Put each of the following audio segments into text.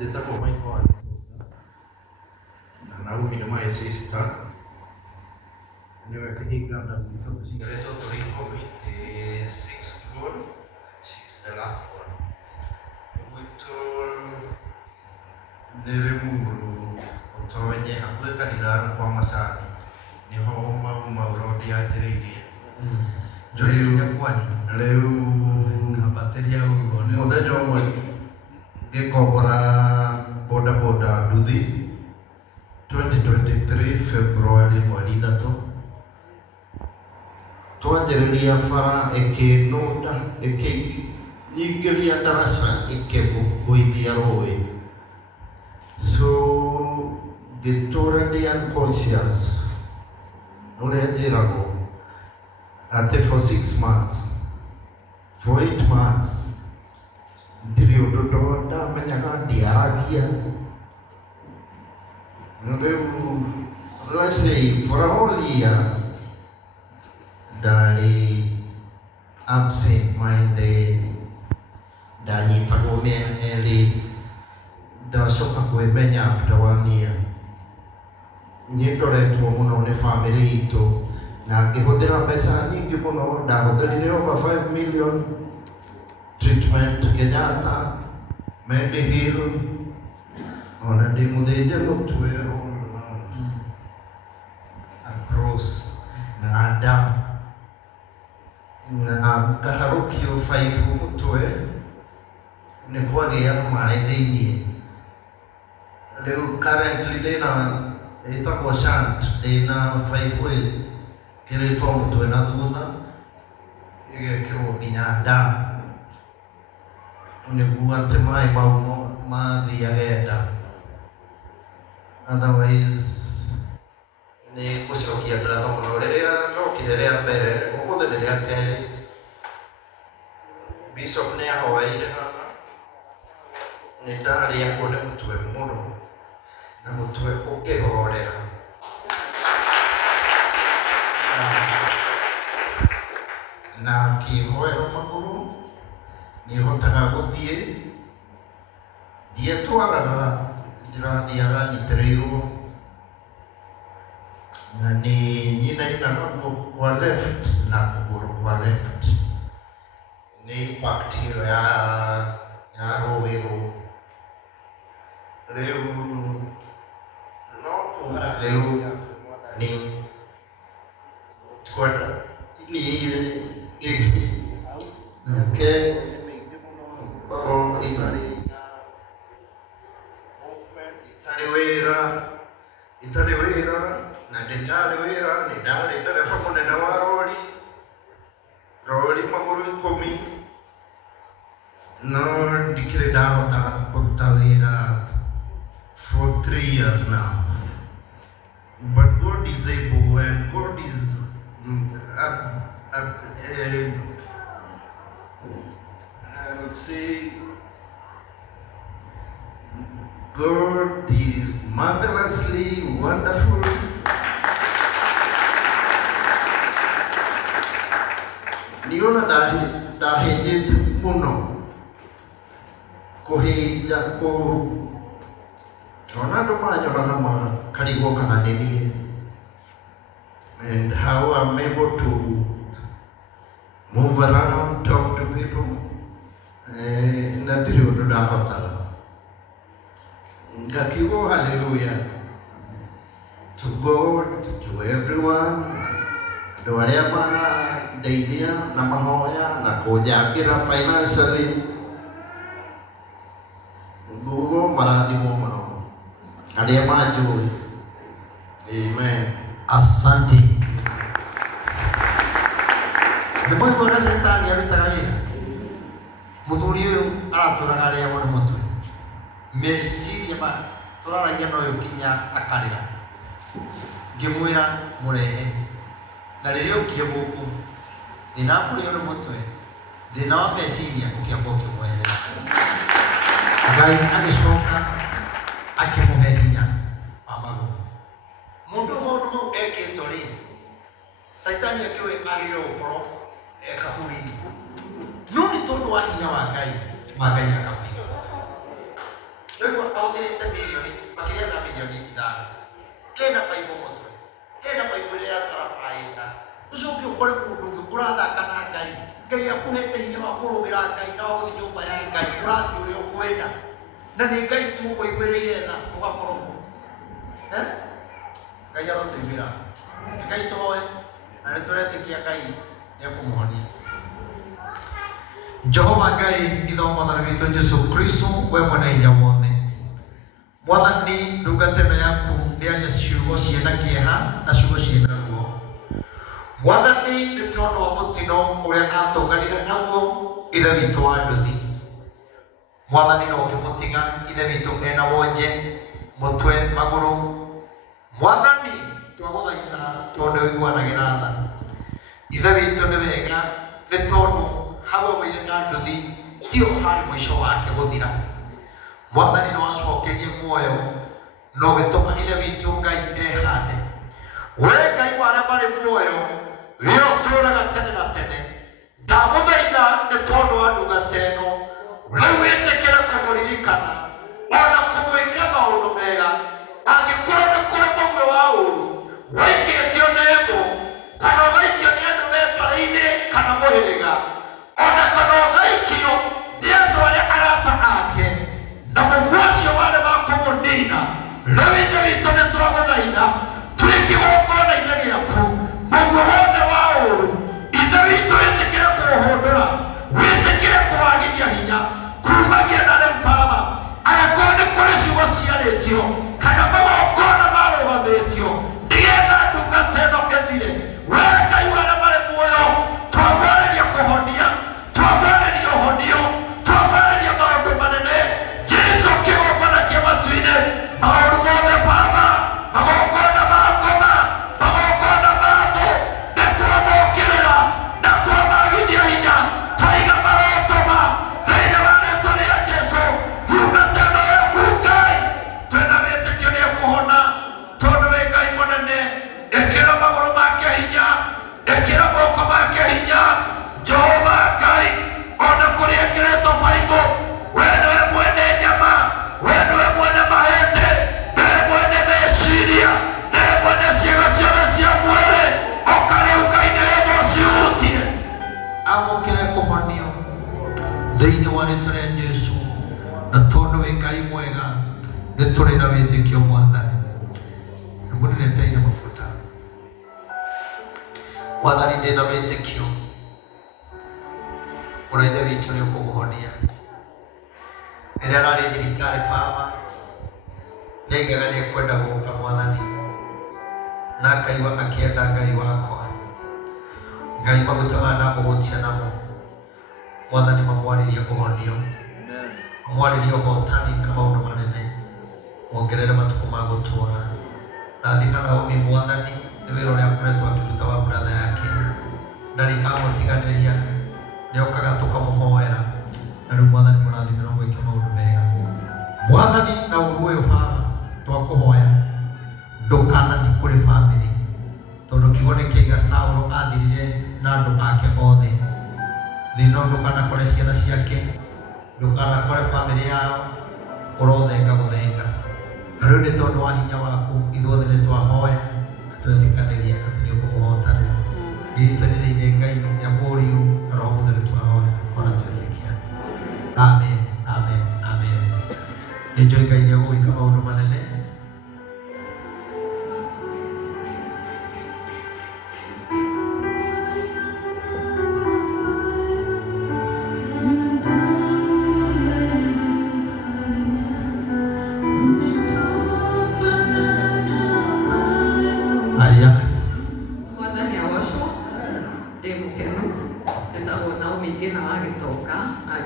detta kommer inte vara Naomi de mai sista. Nu är det England and we come to see the totally coming the sixth one. Sixth, the last one. We told Neremuru Otowenye Akweka Nilana kwa Masani. Ni homa maurodi ya tiridi. Leo yakwani. Leo na bateria ugo. Muthenya umwe ngikobora boda boda nduthi 2023 February mweri ithatu twanjĩrĩria bara ĩkĩnũnda ĩkĩnyingĩria ndaraca ĩkĩgũithia rũĩ so ngĩtũra ndĩ unconscious ũrĩa njĩragwo atĩ for 6 months for 8 months ndirĩ ũndũ ndamenyaga ndiaragia. Let's say for a whole year, dari absent-minded, dari pagomea eli, da sopa kuemenya after 1 year. Nyendoretwo muno ni family itu, na ngihũthĩra mbeca nyingĩ mũno, ndahũthĩrire over 5 million treatment Kenyatta, Medihill, ona ndi muthĩnje mũtwe across na nda na ngaharũkio 5 mũtwe nĩ kwagĩa maĩ thĩinĩ. Rĩu currently ndĩna ĩtagwo shunt, ndĩna 5 way kĩrĩtwo mũtwe na thutha ĩgekĩrwo nginya nda nĩguo atĩ maĩ mau mathiage nda. Otherwise, ni gũcokia ngatho mũno rĩrĩa ndokire rĩa mbere, ũmũthĩ nĩ rĩa kerĩ. Bishop nĩ ahoeire haha, nĩ ndarĩagwo nĩ mũtwe mũno na mũtwe ũkĩhorera. Na ngĩhoerwo magũrũ nĩhotaga gũthiĩ, ndietwaraga ndirathiaga nyitĩrĩirwo na nĩ nyinainaga guoko kwa left na kũgũrũ kwa left. Nĩ impact ĩyo ya rũĩ rũu. Rĩu no kuga rĩu nĩ kwenda niĩ gĩkĩ ke itarĩ wĩra na ndarĩ wĩra, nĩ ndarĩ ndereba mũnene wa rori magũrũ 10 no ndikĩrĩ ndahota kũruta wĩra for 3 years now. But God is able and God is I would say God is marvelously wonderful. Niona ndahĩnjĩte mũno kũhĩnja ona andũ manyoraga makarigwo kana nĩ niĩ, and how I'm able to move around, talk to people, na ndirĩ ũndũ ndahotaga. Ngakiugo hallelujah to God, to everyone, andũ arĩa manandeithia na mahoya na kũnjangĩra financially, ngugo marathimwo mũno arĩa manjũĩ. Amen. Asante. Nĩ mũigua ũrĩa Shetani arutaga wĩra? Mũthuri ũyũ aratũraga arĩagwo nĩ mũtwe. Meciria tũraragia na ũyũ kinya akarĩra. Ngĩmwĩra mũrehe. Na rĩrĩa ũkire gũkũ, thĩna wa kũrĩo nĩ mũtwe, thĩna wa meciria ũkĩamba ũkĩmweherera. Ngai agĩcoka akĩmũhe hinya wa magũrũ. Mũndũ maũndũ mau ekĩtwo rĩ, Shetani akĩũĩ agĩrĩirwo gũkorwo kaburi-inĩ. No nĩ tondũ wa hinya wa Ngai, Ngai akamũiga. Ego audite milioni, makiria na milioni idara. Ena faifu moto. Ena faifu ile atara faida. Usoki ukore kundu kurada kana ngai. Ngai akuhete hinya wa kurugira ngai na guthi nyumba ya ngai kurati uri ukwenda. Na ni ngai tu kuigwireire tha ugakorwo. Ngai arotuibira. Ngai toe na nituretikia ngai ni akumuhonia. Jehova Ngai ithomo na witũ Jesu Kristo we mwene hinya wothe. Mwathani ndungatĩno yaku nĩ aria ciugo ciĩna kĩeha na ciugo ciĩna ruo. Mwathani nĩ tondũ wa mũtino ũrĩa atũnganire naguo ithe witũ wa nduthi. Mwathani no ũkĩmũtiga ithe witũ ena wonje mũtwe magũrũ. Mwathani twagũthaitha tondũ ũiguanagĩra tha. Ithe witũ nĩ wega nĩ tondũ hawa wĩrĩ na nduthi tio harĩ mũico wake gũthira. Mwathani no acokerie muoyo no gĩtũma ithe witũ Ngai ehande. We Ngai wa arĩa marĩ muoyo we ũtũũraga tene na tene. Ndagũthaitha nĩ tondũ wa ndungata ĩno rĩu wĩtĩkĩre kũmũririkana ona kũmwĩka maũndũ mega. Angĩkorwo nĩ kũrĩ mũmwe wa ũũru waikĩtio nĩ thũ kana waikio nĩ andũ me mbarĩ-inĩ kana mũhĩrĩga ona kana ũgaikio nĩ andũ arĩa arata ake na mũguo ũcio warĩ wa kũmũnina. Rĩu ithe witũ nĩ twagũthaitha tũrĩ kĩgongona-inĩ gĩaku mũguo wothe wa ũũru ithe witũ wĩtĩkĩre kũũhũndũra wĩtĩkĩre kũwagithia hinya kumagia na rĩmbaga. Angĩkorwo nĩ kũrĩ ciugo ciarĩtio kana magongona marũgamĩtio nĩgetha ndungata ĩno ĩthire, we Ngai wa arĩa marĩ muoyo twamwarĩria kũhonia, twamwarĩria ũhonio, twamwarĩria maũndũ manene. Jesu kĩgongona kĩa matu-inĩ maũndũ mothe Baba, magongona ma ngoma, magongona ma thũ nĩ twamokĩrĩra na twamagithia hinya twaiga marotoma thĩinĩ wa rĩĩtwa rĩa Jesu. Ndungata ĩno yaku Ngai twĩna wĩtĩkio nĩ ekũhona tondũ wĩ Ngai mũnene. Ĩkĩra magũrũ make hinya, ĩkĩra moko make hinya. Jehova Ngai ona kũrĩ ĩkĩrĩtwo Bible we nĩwe mwene nyama, we nĩwe mwene mahĩndĩ, nĩwe mwene meciria, nĩwe mwene ciĩga ciothe cia mwĩrĩ. Oka rĩu Ngai nĩgetha ũcihutie amũkĩre kũhonio thĩinĩ wa rĩĩtwa rĩa Jesu. Na tondũ wĩ Ngai mwega nĩ tũrĩ na wĩtĩkio Mwathani. Mũnĩneteire mafuta Mwathani, ndĩna wĩtĩkio ũrĩa ithe witũ nĩ ũkũmũhonia. Rĩrĩa ararĩ thirikari Baba nĩaigaga nĩ ekwenda gũka Mwathani na akaigua akĩenda Ngai wakwa. Ngai maguta maya ndamũhũtia namo Mwathani mamwarĩrie ũhonio, mamwarĩrie ũhotani na maũndũ manene, mongerere matukũ ma gũtũũra. Rathima Naomi Mwathani nĩ wĩra ũrĩa akoretwo akĩruta wa brother yake ndarĩ amũtiganĩria, nĩokaga tũkamũhoera. Na rĩu Mwathani mũrathime na mwĩke maũndũ mega Mwathani. Na ũndũ ũyũ Baba twakũhoya ndũkanathi kũrĩ bamĩrĩ, tondũ kiugo nĩ kĩiga Saũlũ athirire na andũ ake othe. Thĩna ũyũ ndũkanakore ciana ciake, ndũkanakore bamĩrĩ yao, ũrothenga gũthenga. Na rĩu nĩ tondũ wa hinya waku ithuothe nĩ twahoya na twetĩkanĩria atĩ nĩ ũkũmũhotanĩra. Gĩtwanĩrĩire Ngai ya mũriũ na Roho Mũtheru twahoya ona twetĩkia. Amen, amen, amen. Nĩ njũĩ Ngai nĩ egũgĩka maũndũ manene.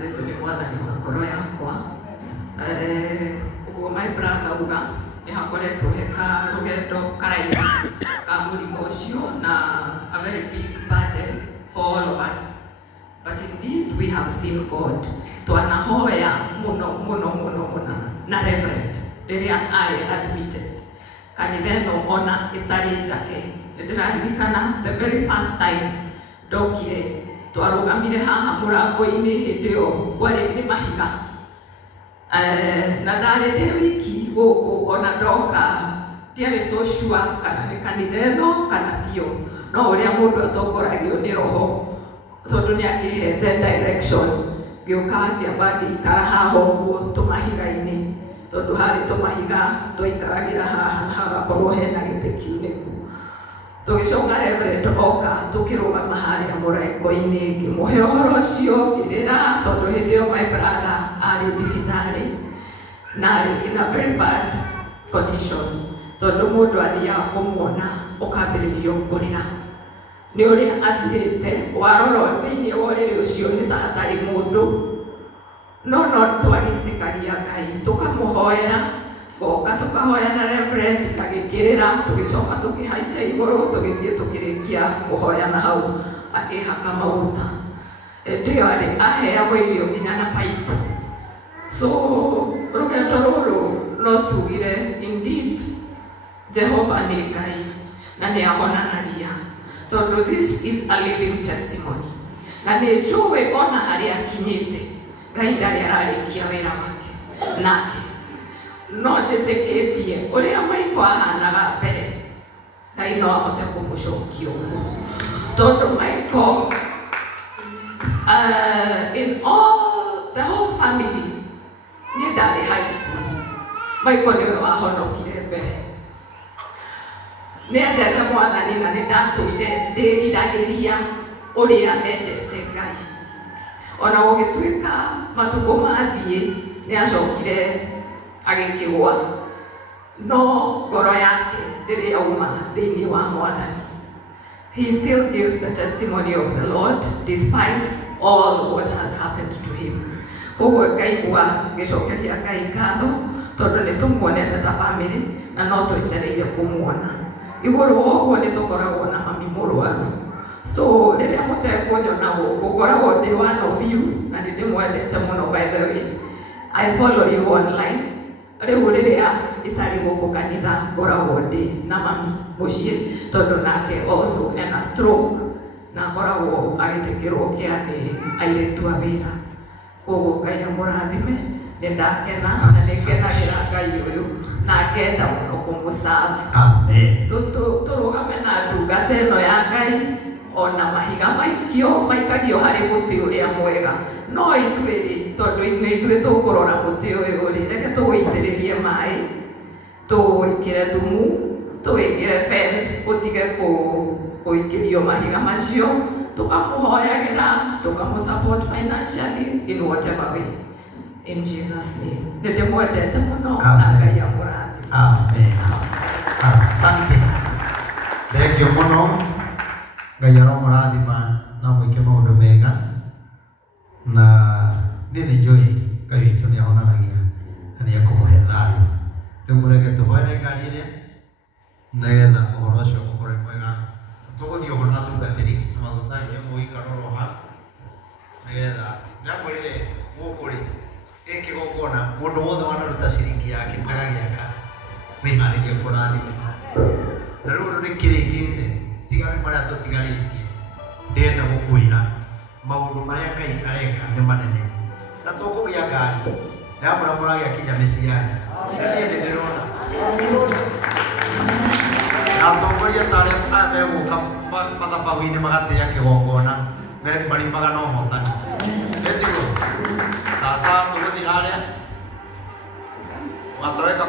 Jesu nĩ Mwathani wa ngoro yakwa. Ũguo my brother uga nĩ hakoretwo he karũgendo karaihu ka mũrimũ ũcio na a very big burden for all of us. But indeed we have seen God. Twanahoya mũno na Reverend rĩrĩa arĩ admitted kanitha ĩno ona ĩtarĩ njake. Nĩndĩraririkana the very first time ndokire twarũgamire haha mũrango-inĩ hĩndĩ ĩyo kwarĩ nĩ mahiga na ndarĩ ndĩ wiki gũkũ ona ndoka ndiarĩ so sure kana nĩ kanitha ĩno kana tio, no ũrĩa mũndũ atongoragio nĩ roho tondũ nĩ akĩhete direction ngĩũka ngĩamba ngĩikara haha ũguo tũmahiga-inĩ tondũ harĩ tũmahiga twaikaragĩra haha na hagakorwo hena gĩtĩ kiunĩku. Tũgĩcoka Reverend oka tũkĩrũgama harĩa mũrango-inĩ ngĩmũhe ũhoro ũcio ngĩrĩra tondũ hĩndĩ ĩyo my brother arĩ thibitarĩ na arĩ in a very bad condition tondũ mũndũ athiaga kũmuona ũkambĩrĩrio kũrĩra nĩ ũrĩa athirĩte warora thĩinĩ wa ũrĩrĩ ũcio nĩ ta hatarĩ mũndũ no twagĩtĩkaria Ngai tũkamũhoera goka tũkahoya na Reverend ngagĩkĩrĩra tũgĩcoka tũkĩhaica igũrũ tũgĩthiĩ tũkĩrĩkia kũhoya na hau akĩhaka maguta. Hĩndĩ ĩyo aheagwo irio nginya na pipe. So rũgendo rũrũ no tugire indeed Jehova nĩ Ngai na nĩ ahonanagia tondũ this is a living testimony na nĩ njũĩ ona harĩa akinyĩte Ngai ndarĩ ararĩkia wĩra wake nake no njĩtĩkĩtie ũrĩa Michael ahanaga mbere Ngai no ahote kũmũcokia ũguo tondũ Michael in all the whole family niĩ ndarĩ high school Michael nĩwe wahonokire mbere nĩ endete Mwathani na nĩ ndatũire ndĩriragĩria ũrĩa endete Ngai ona gũgĩtuĩka matukũ mathiĩ nĩ acokire agĩkĩgwa no ngoro yake ndĩrĩ yauma thĩinĩ wa Mwathani. He still gives the testimony of the Lord despite all what has happened to him. Koguo ngaigua ngĩcokeria Ngai ngatho tondũ nĩ tũmuonete ta family na no twetereire kũmuona. Igũrũ wa ũguo nĩ tũkoragwo na mami mũrwaru. So rĩrĩa mũtekũnyona gũkũ ngoragwo ndĩ one of you na nĩ ndĩmwendete mũno by the way. I follow you online. Rĩu rĩrĩa itarĩ gũkũ kanitha ngoragwo ndĩ na mami mũciĩ tondũ nake also ena stroke na akoragwo agĩtĩkĩrwo kĩa nĩ airĩtu a wĩra. Koguo Ngai amũrathime nĩ ndakena na nĩ ngenagĩra Ngai ũyũ na ngenda mũno kũmũcabi. Amen. Tũrũgame na ndungata ĩno ya Ngai ona mahiga maikagio harĩ mũtĩ ũrĩa mwega no ithuĩ tondũ ithuĩ tũkũrora mũtĩ ũyũ reke tũwĩitĩrĩrie maĩ tũwĩkĩre thumu tũwĩkĩre fence ũtige kũingĩrio mahiga macio tũkamũhoyagĩra tũkamũsupport financially in whatever way in Jesus name. Nĩ ndĩmwendete mũno na Ngai amũrathime. Amen. Asante. Thank you mũno. Ngai aromũrathima na mwĩke maũndũ mega na niĩ nĩ njũĩ Ngai witũ nĩ ahonanagia na nĩ ekũmũhe thayũ. Rĩu mũreke tũhoere Ngai ĩrĩa nĩgetha ũhoro ũcio ũkorwo mwega. Tũgũthiĩ ũhoro na tungatĩri na maguta mũgĩikara oro ha nĩgetha ndamwĩrire gũkũ rĩ gĩkĩ gũkũona mũndũ wothe wanaruta ciringi yake agagĩaka wĩharĩrie kũrathima na rĩu nĩ kĩrĩkĩte tigari marĩa tũtigarĩtie ndenda gũkwĩra maũndũ marĩa Ngai areka nĩ manene na tũkũgĩa ngari ndamũra mũragĩakinya mĩciĩ yanyu na niĩ nĩ ndĩrona na atongoria ta arĩa megũka mathabahu-inĩ magatĩĩa kĩgongona mariumaga na ũhotani ĩtiguo sasa tũgũthiĩ harĩa watoweka